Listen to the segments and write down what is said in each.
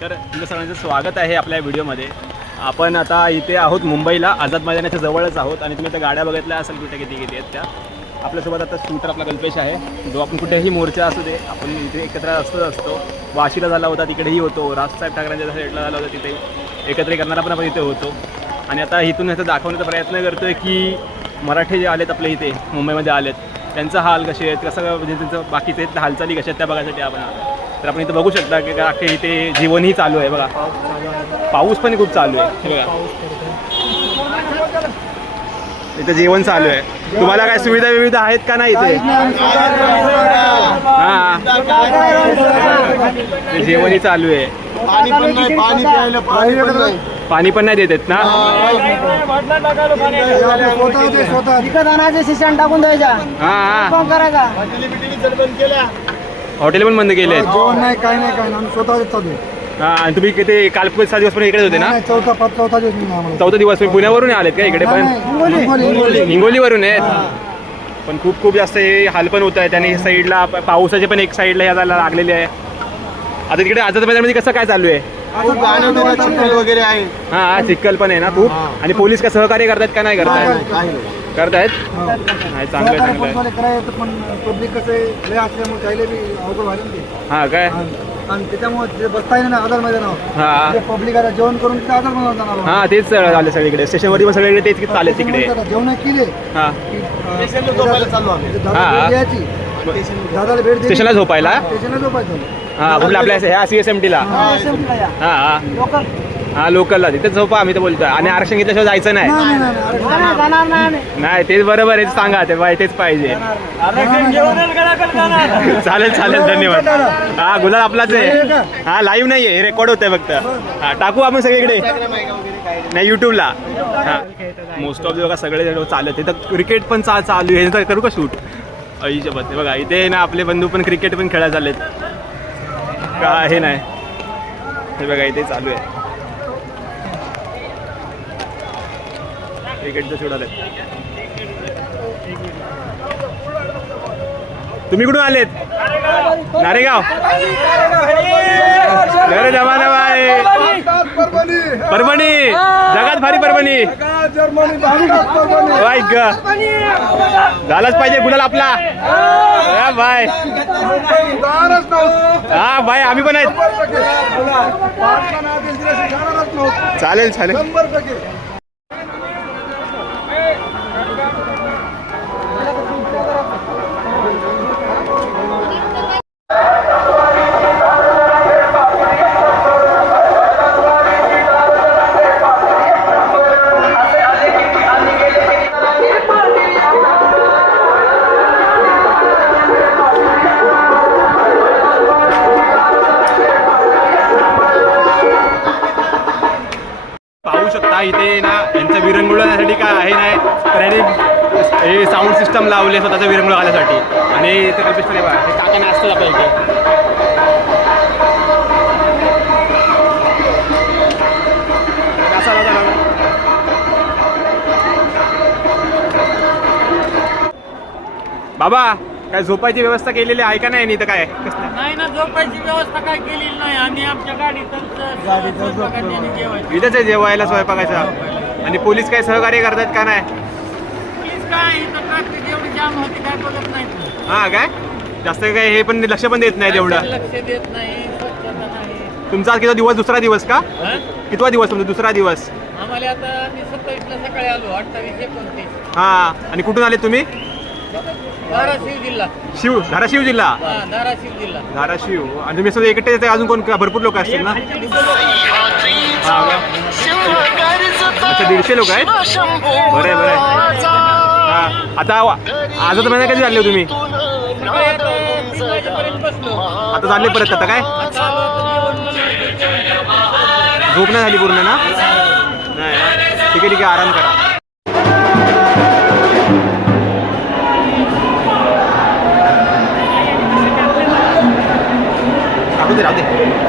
तर तुमचं सगळ्यांचं स्वागत आहे आपल्या व्हिडिओमध्ये. आपण आता इथे आहोत मुंबईला आझाद मैदानाच्या जवळच आहोत आणि तुम्ही त्या गाड्या बघितल्या असेल कुठे किती किती आहेत त्या. आपल्यासोबत आता शूटर आपला कल्पेश आहे. जो आपण कुठेही मोर्चा असू दे आपण इथे एकत्र असतोच असतो. वाशीला झाला होता तिकडेही होतो. राजसाहेब ठाकरेंच्या साईडला झाला होता तिथे. एकत्र करणारा पण आपण इथे होतो. आणि आता इथून ह्याचा दाखवण्याचा प्रयत्न करतो आहे की मराठी जे आलेत आपल्या इथे मुंबईमध्ये आलेत त्यांचा हाल कसे आहेत कसं म्हणजे त्यांचं बाकीचे हालचाली कशा आहेत त्या बघायसाठी आपण तर आपण इथं बघू शकता की अख्खे इथे जीवनही चालू आहे बघा. पाऊस पण खूप चालू आहे. हे बघा. इथं जेवण चालू आहे. तुम्हाला काय सुविधा विविधा आहेत का नाही इथे? हा. जेवणही चालू आहे. पाणी पण नाही देत आहेत ना? स्वतः शिक्षण टाकून हा हा. करायचा. हॉटेली पण बंद केले आहेत. जेवण नाही काय नाही काय नाही. आम्ही स्वतः चालू आहे. हा आणि तुम्ही किती काल सहा दिवस पण इकडेच होते ना? नाही, चौथा पाच चौथा दिवस नाही आम्हाला. चौथा दिवस तुम्ही पुण्यावरून आलेत का इकडे पण? नाही, हिंगोली, हिंगोली. हिंगोलीवरून आहेत? पण खूप खूप जास्त हे हाल पण होत आहे त्याने साईडला पावसाचे पण एक साईडला ह्या जायला लागलेले आहे. आता तिकडे आझाद मैदानामध्ये कसं काय चालू आहे? खूप गाणे वगैरे चिखल वगैरे आहे. हा हा चिखल पण आहे ना खूप. आणि पोलीस का सहकार्य करतायत का नाही काही नाही. करतायत नाही चांगलं आहे. करायचं पण पब्लिक कसं आहे लय असल्यामुळे त्याला बी अवघड व्हायला ना ते. हा काय? आणि त्याच्यामुळे बसता येईल ना आधार मैदानावर. हा. जे पब्लिक आता जेवण करून तिथे आधार मैदानावर जाणार हा तेच झालं सगळीकडे. स्टेशनवरती पण सगळीकडे तेच चालेल तिकडे. जेवण केले हा. की, अं, चालू हा. दादाला भेट द्यायची. दादाला भेट द्यायची. स्टेशनला झोपायला? हा, स्टेशनला झोपायचं. हा कुठल्या आपल्या ह्या सी एस एम टीला हा. हा हा. लोकल हा लोकलला तिथेच झोपा आम्ही तर बोलतोय. आणि आरक्षण घेतल्याशिवाय जायचं नाही. नाही, जाणार तेच बरोबर आहे. सांगा ते बाय तेच पाहिजे. चालेल चालेल धन्यवाद. हा गुलाल आपलाच आहे. हा लाईव्ह नाही आहे रेकॉर्ड होत आहे फक्त. हा टाकू आपण सगळीकडे नाही युट्यूबला हा. मोस्ट ऑफ बघा सगळे जण चालत आहे तर क्रिकेट पण चा चालू आहे. तर करू का शूट अईच्या बद्दल. बघा इथे ना आपले बंधू पण क्रिकेट पण खेळायला चाललेत. का हे नाही. हे बघा इथे चालू आहे. क्रिकेटचं शूट तुम्ही कुठून आलेत? नारेगाव. अरे जमाना बाय परभणी. जगात भारी परभणी. वाईट ग झालाच पाहिजे गुलाल आपला? हा, बाय. हा बाय आम्ही पण आहेत. चालेल चालेल. लावले स्वतःचं विरंगुळ घालण्यासाठी आणि इथे कल्पेश्वरी बा हे काका असतात आपल्या इथे? बाबा काय झोपायची व्यवस्था केलेली आहे का नाही? इथं काय? नाही ना झोपायची व्यवस्था काय केलेली नाही. आम्ही आमच्या गाडीतच इथंच आहे जेवायला स्वयंपाकाचं. आणि पोलीस काय सहकार्य करतात का नाही? पोलीस काय हा काय? जास्त काय हे पण लक्ष पण देत नाही तेवढं लक्ष देत नाही स्वच्छता नाही. तुमचा आज किती दिवस दुसरा दिवस का? हा? कितवा दिवस तुमचा दुसरा दिवस? आम्हाला आता आम्ही सत्तावीसला सकाळी आलो अठ्ठावीस एकोणतीस. हा आणि कुठून आले तुम्ही? धाराशिव जिल्हा. शिव धाराशिव जिल्हा? हा धाराशिव जिल्हा. धाराशिव. आणि तुम्ही सगळे एकटे येते अजून कोण भरपूर लोक असतील ना? हा का? अच्छा दीडशे लोक आहेत? बरं बरं हा आता आज महिना कधी चालले हो तुम्ही? आता चालले परत आता काय? झोप नाही झाली पूर्ण ना? नाही ठीक आहे ठीक आहे आराम करा. राहू दे राहू दे.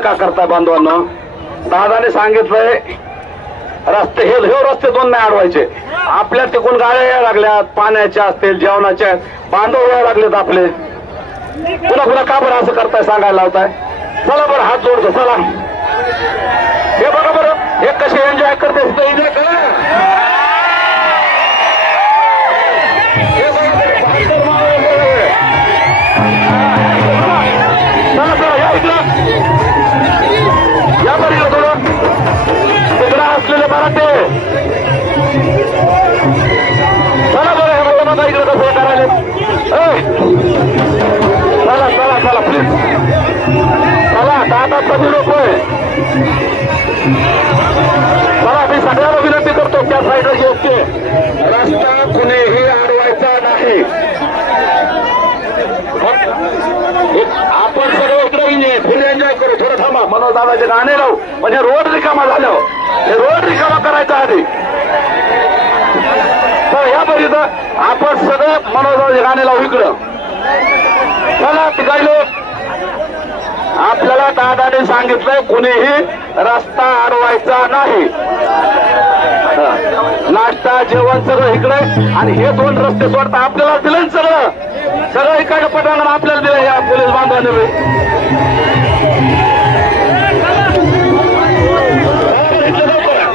का करताय बांधवांना? दादाने सांगितलंय रस्ते हे हे रस्ते दोन नाही अडवायचे. आपल्या तिकून गाड्या यायला लागल्यात पाण्याच्या असतील जेवणाच्या बांधव यायला लागलेत आपले. पुन्हा पुन्हा का बरं असं करताय सांगायला लावताय? चला बरं हात जोडतो चला. हे बघा बरं हे कसे एन्जॉय करते एन्जॉय करा बघा बघा करायला. चला चला चला प्लीज चला दादा कमी लोक चला मी सगळ्यांना विनंती करतो त्या साईडला येते रस्ता कुणीही अडवायचा नाही. आपण सगळं इकडे फुल एन्जॉय करू. थोडं थांबा. मनोज दादाचे गाणे लावू. म्हणजे रोड रिकामा झाल्यावर. हे रोड रिकामा करायचा आधी. तिथं आपण सगळं मनोजा गाणे लावू इकडं चला तिकडले आपल्याला दादाने सांगितलं कुणीही रस्ता अडवायचा नाही. नाश्ता जेवण सगळं इकडे. आणि हे दोन रस्ते सोडता आपल्याला दिलं सगळं. सगळं इकडे पटांगण आपल्याला दिलं या पोलीस बांधवांनी.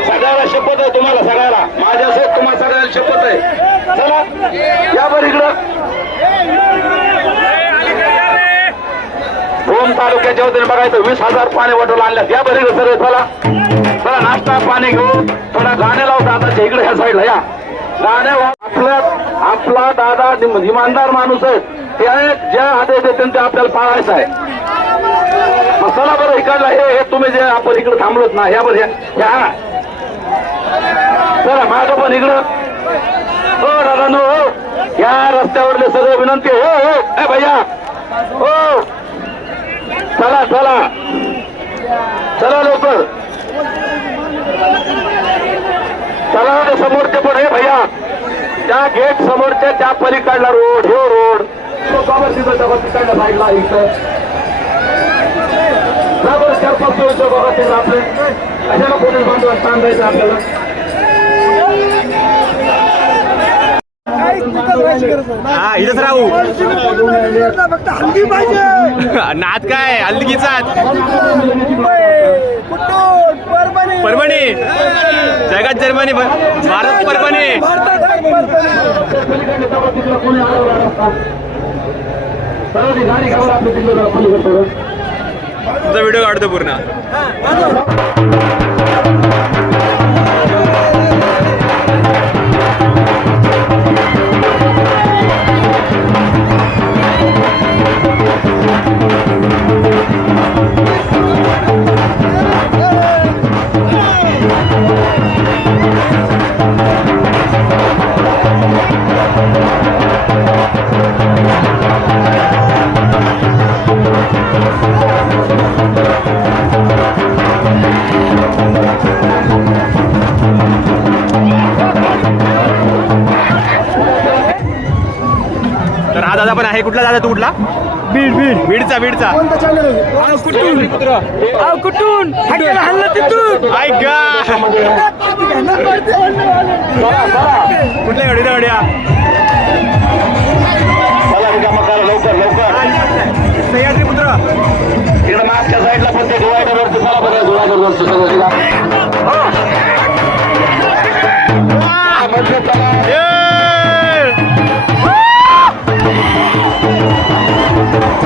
सगळ्याला शपथ आहे तुम्हाला सगळ्याला. माझ्या तुम्हाला सगळ्याला शपथ आहे. चला या बर इकडं. दोन तालुक्याच्या वतीने बघायचं वीस हजार पाणी वॉटर आणल्यात. या बरे सर चला. चला नाश्ता पाणी घेऊन थोडा गाणे लावू दादाच्या इकडे ह्या साईडला या. गाणे आपल्या आपला दादा इमानदार माणूस आहे. त्याने ज्या आदेश देते ते आपल्याला पाळायचं आहे. मग चला बरं इकडला हे हे तुम्ही जे आपण इकडे थांबलोत ना ह्या बरं ह्या ह्या. चला माझं पण इकडं. हो दादा नो हो. या रस्त्यावरले सर्व विनंती हो हो. ए भैया. हो. चला चला. चला लवकर. चला हो, समोरचे पण हे भैया. त्या गेट समोरच्या त्या पलीकडला रोड हो रोड तो बाबा तिथं त्या तिकडला साईडला इथं. जा चार पाच दिवस बाबा तिथं आपले. कशाला पोलीस बांधवांना सांगायचं आपल्याला. हा इथंच राहू. फक्त हल्ली पाहिजे नाद काय? हलगीचा कुठून परभणी परभणी. जगात जर्मनी भारत परभणी. गाडी घालून आपलं तिकडे जरा पलीकडे थोडं. तुझा व्हिडिओ काढतो पूर्ण दादा पण आहे. कुठला दादा तू कुठला? बीड बीड. बीडचा बीडचा. कुठून? कुठून? हल्ला तिथून. गा. कुठल्या रिकामा करा लवकर लवकर. सह्याद्री पुत्र. इकडे मागच्या साईडला पण ते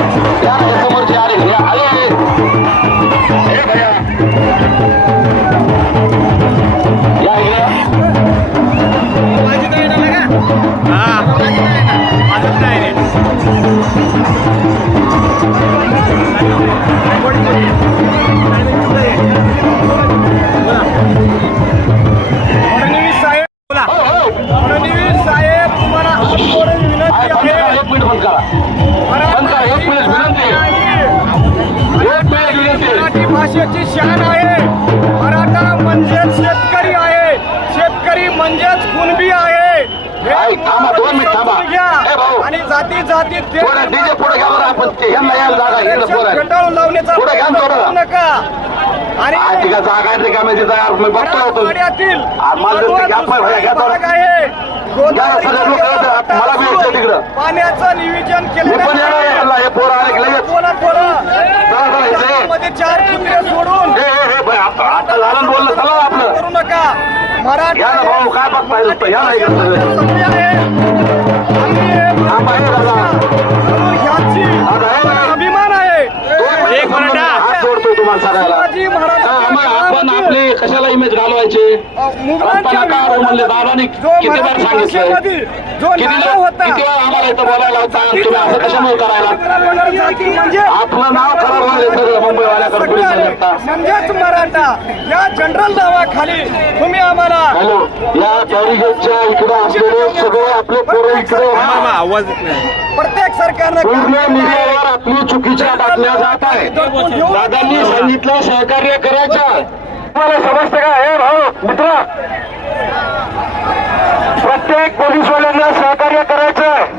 वरती सगळं रिकामं. मी पण येणार आहे याला, हे पोरं आले की लगेच बोला थोडं चला, चला, इथे. मध्ये चार कुत्रे सोडून हे हे हे भाई, आता आता झालं ना बोलणं चला ना आपलं करू नका मराठी या ना भाऊ काय बघताय नुसतं या ना इकडे आहे. हा. ह्याची हे ना. अभिमान आहे एक मिनिट. हात जोडतो तुम्हाला सगळ्याला शिवाजी हा, मग आपण आपले कशाला इमेज घालवायचे? म्हणले दादानी किती बार सांगितलंय? जो किती वेळा आम्हाला इथं बोलायला होता तुम्ही असं कशामुळे करायला? म्हणजे आपलं नाव खराब व्हायला सगळं मुंबईवाल्याकडे म्हणजेच मराठा या जनरल नावाखाली तुम्ही आम्हाला हॅलो या कॅरिगेटच्या इकडे असलेले सगळे आपले पोरं इकडे. आवाज प्रत्येक सरकारनं पूर्ण मीडियावर आपली चुकीच्या बातम्या जात आहे दादांनी सांगितलं सहकार्य करायचं. तुम्हाला समजतं का? हे भाऊ मित्र प्रत्येक पोलीसवाल्यांना सहकार्य करायचं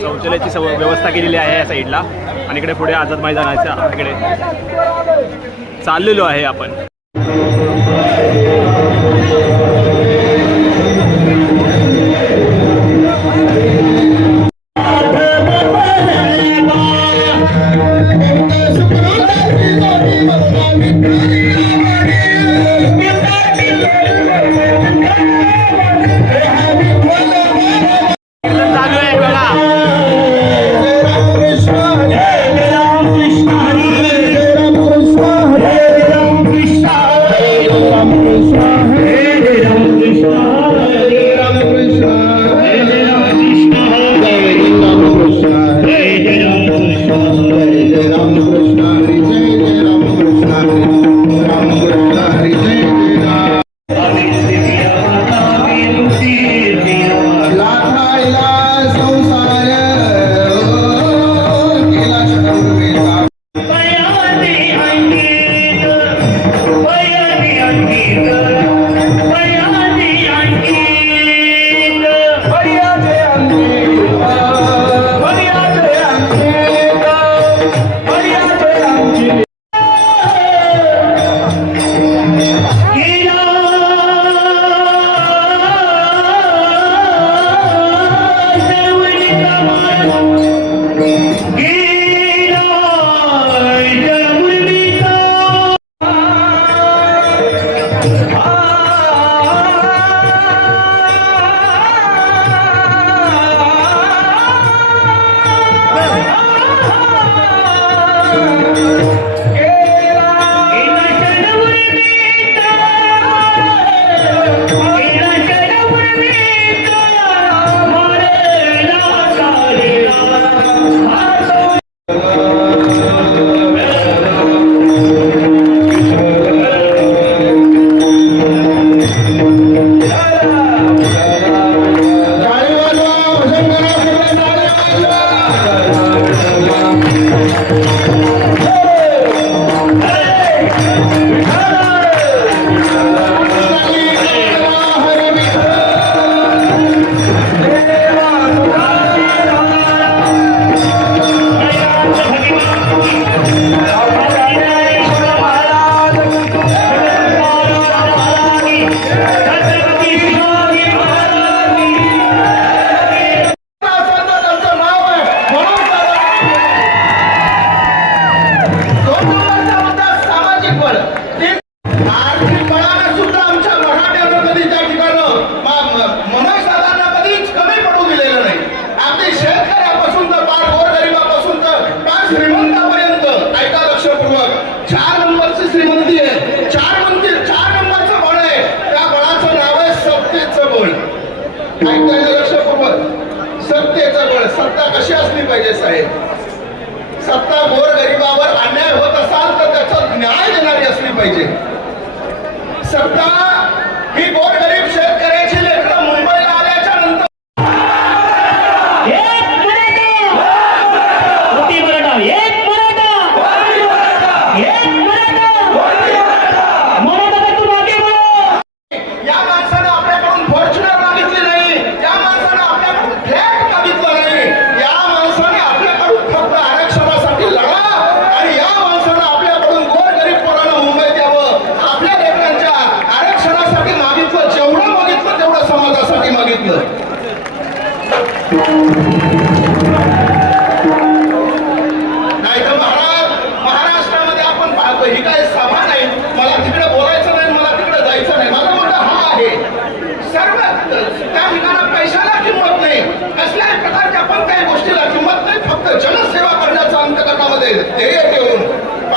शौचालयाची सव व्यवस्था केलेली आहे या साईडला. आणि इकडे पुढे आझाद मैदानाच्या इकडे. चाललेलो आहे आपण. चालू Yeah.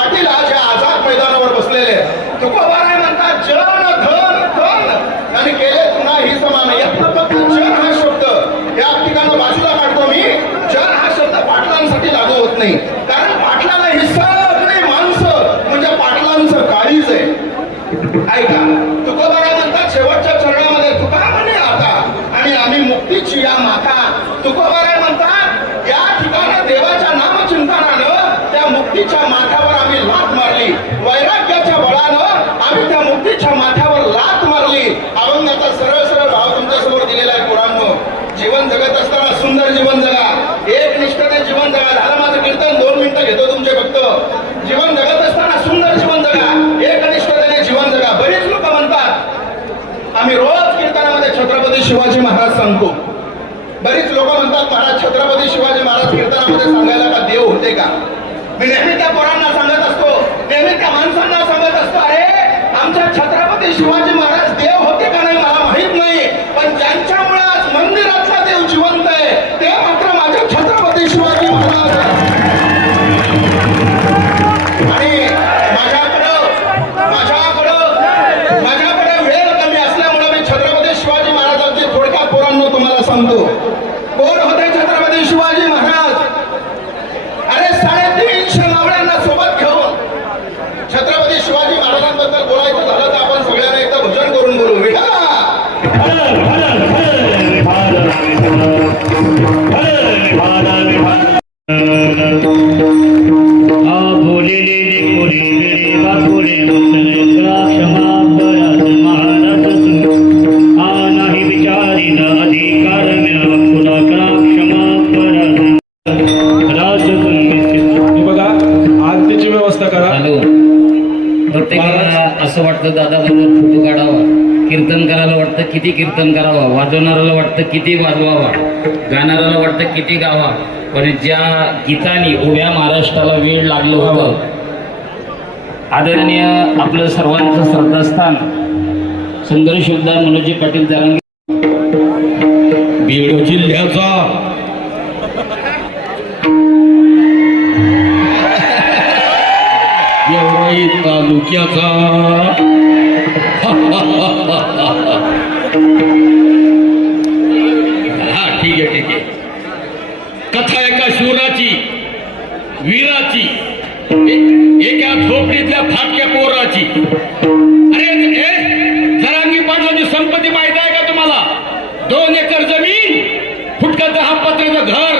Kabila शिवाजी महाराज सांगतो. बरीच लोक म्हणतात महाराज छत्रपती शिवाजी महाराज कीर्तनामध्ये सांगायला का देव होते का? मी नेहमी त्या पोरांना सांगत असतो नेहमी त्या माणसांना सांगत असतो अरे आमच्या छत्रपती शिवाजी महाराज देव होते का नाही मला माहीत नाही पण ज्यांच्यामुळे आज मंदिरातला देव जिवंत आहे ते मात्र माझ्या छत्रपती शिवाजी महाराज असं वाटतं दादा बरोबर फोटो काढावा. कीर्तन करायला वाटतं किती कीर्तन करावा? वाजवणाऱ्याला वाटतं किती वाजवावा? गाणाऱ्याला वाटतं किती गावा? पण ज्या गीतानी उभ्या महाराष्ट्राला वेळ लागलो होतं आदरणीय आपलं सर्वांचं श्रद्धास्थान संघर्ष योद्धा मनोजी पाटील तरंगे बीड जिल्ह्याचा. तालुक्याचा. हा ठीक आहे ठीक आहे. कथा एका शूराची वीराची. एका झोपडीतल्या फाटक्या पोराची. अरे सरांनी पाठवाची संपत्ती माहीत आहे का तुम्हाला? दोन एकर जमीन फुटका दहा पत्राचं घर.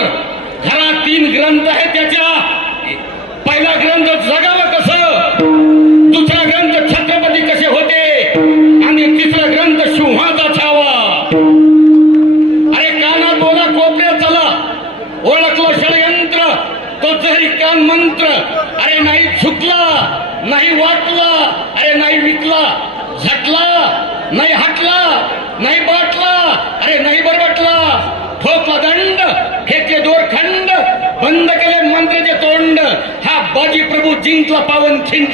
घरात तीन ग्रंथ आहे त्याच्या. जिंकला पावन खिंच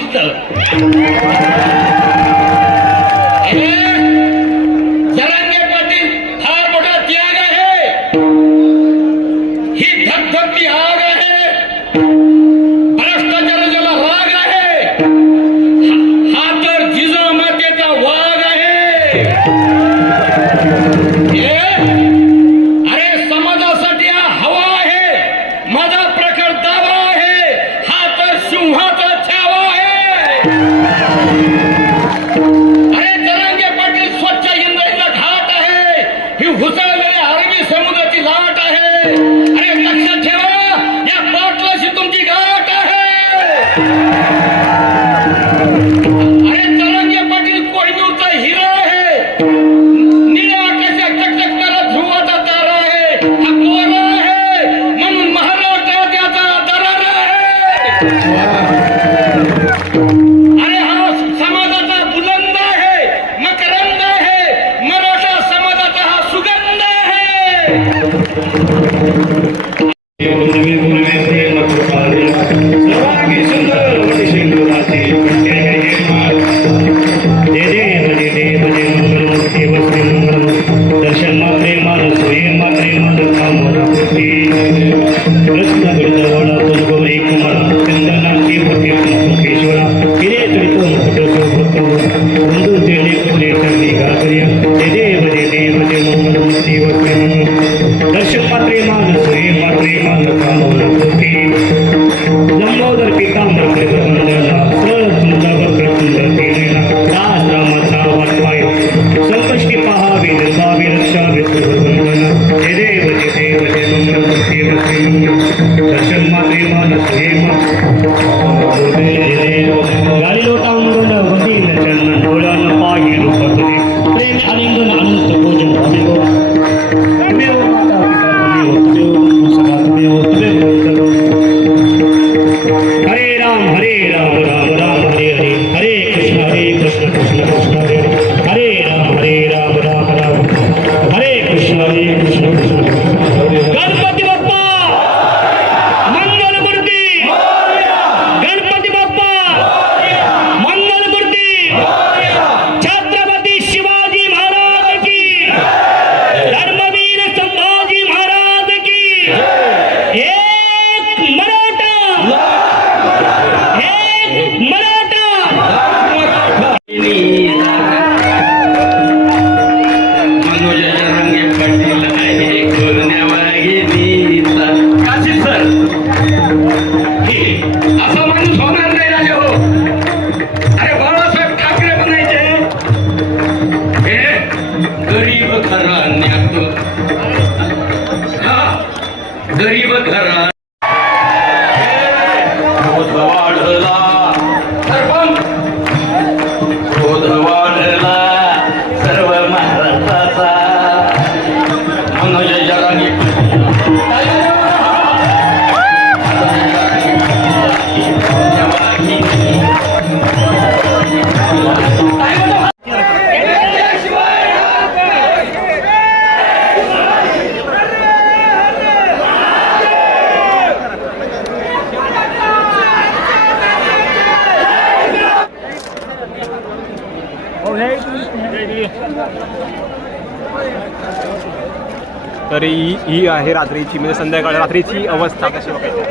तर ही ही आहे रात्रीची म्हणजे संध्याकाळ रात्रीची अवस्था कशी बघायची?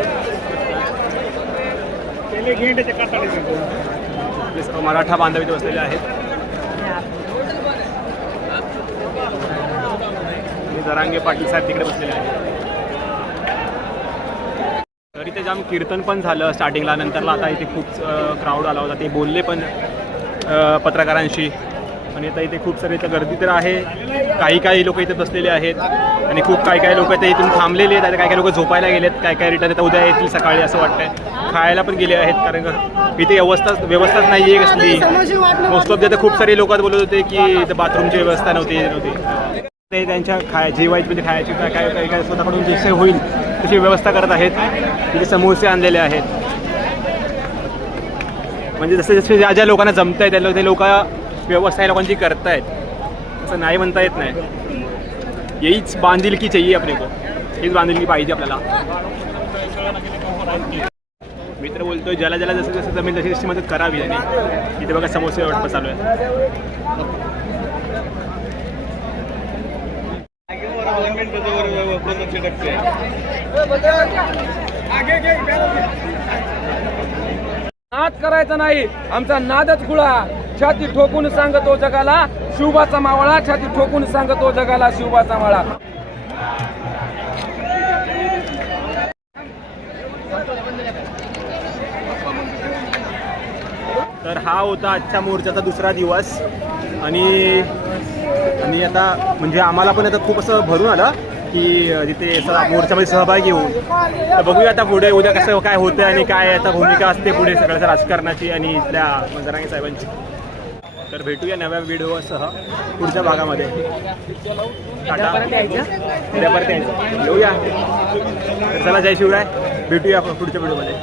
मराठा बांधवी बसलेले आहेत. आणि जरांगे पाटील साहेब तिकडे बसलेले आहेत. तरी ते जाम कीर्तन पण झालं स्टार्टिंगला नंतरला आता इथे खूप क्राऊड आला होता. ते बोलले पण पत्रकारांशी. आणि आता इथे खूप सारे इथं गर्दी तर आहे. काही काही लोक इथे बसलेले आहेत आणि खूप काही काही लोक इथे इथून थांबलेले आहेत. आणि काही काही लोक झोपायला गेलेत काय काय रिटर्न येतात. उद्या येतील सकाळी असं वाटतंय. खायला पण गेले आहेत कारण इथे व्यवस्था व्यवस्थाच नाही आहे कसली. मोस्ट ऑफ इथे खूप सारे लोक बोलत होते की इथं बाथरूमची व्यवस्था नव्हती नव्हती. ते त्यांच्या खाय जेवायची म्हणजे खायची काय काय काय काय स्वतःकडून जसे होईल तशी व्यवस्था करत आहेत. तिथे समोसे आणलेले आहेत. म्हणजे जसे जसे ज्या ज्या लोकांना जमत आहे त्या ते लोक व्यवस्था या लोकांची करतायत. असं नाही म्हणता येत नाही. हीच बांधिलकी चाहिए अपने को. हीच बांधिलकी पाहिजे आपल्याला. मित्र बोलतोय ज्याला ज्याला जसं जसं जमेल तशी तशी मदत करावी आणि इथे बघा समोसे वाटप चालू आहे. नाद करायचा नाही. आमचा नादच खुळा. छाती ठोकून सांगतो जगाला शिवबाचा मावळा. छाती ठोकून सांगतो जगाला शिवबाचा माळा तर हा होता आजच्या मोर्चाचा दुसरा दिवस. आणि आणि आता म्हणजे आम्हाला पण आता खूप असं भरून आलं. की तिथे मोर्चामध्ये सहभागी होऊ तर बघूया आता पुढे उद्या कसं काय होतं आणि काय आता भूमिका असते पुढे सगळ्याच्या राजकारणाची आणि इथल्या जरांगे साहेबांची. तर भेटूया नव्या व्हिडिओसह पुढच्या भागामध्ये. टाटा. उद्या परत यायचं. येऊया. तर चला जय शिवराय. भेटूया आपण पुढच्या व्हिडिओमध्ये.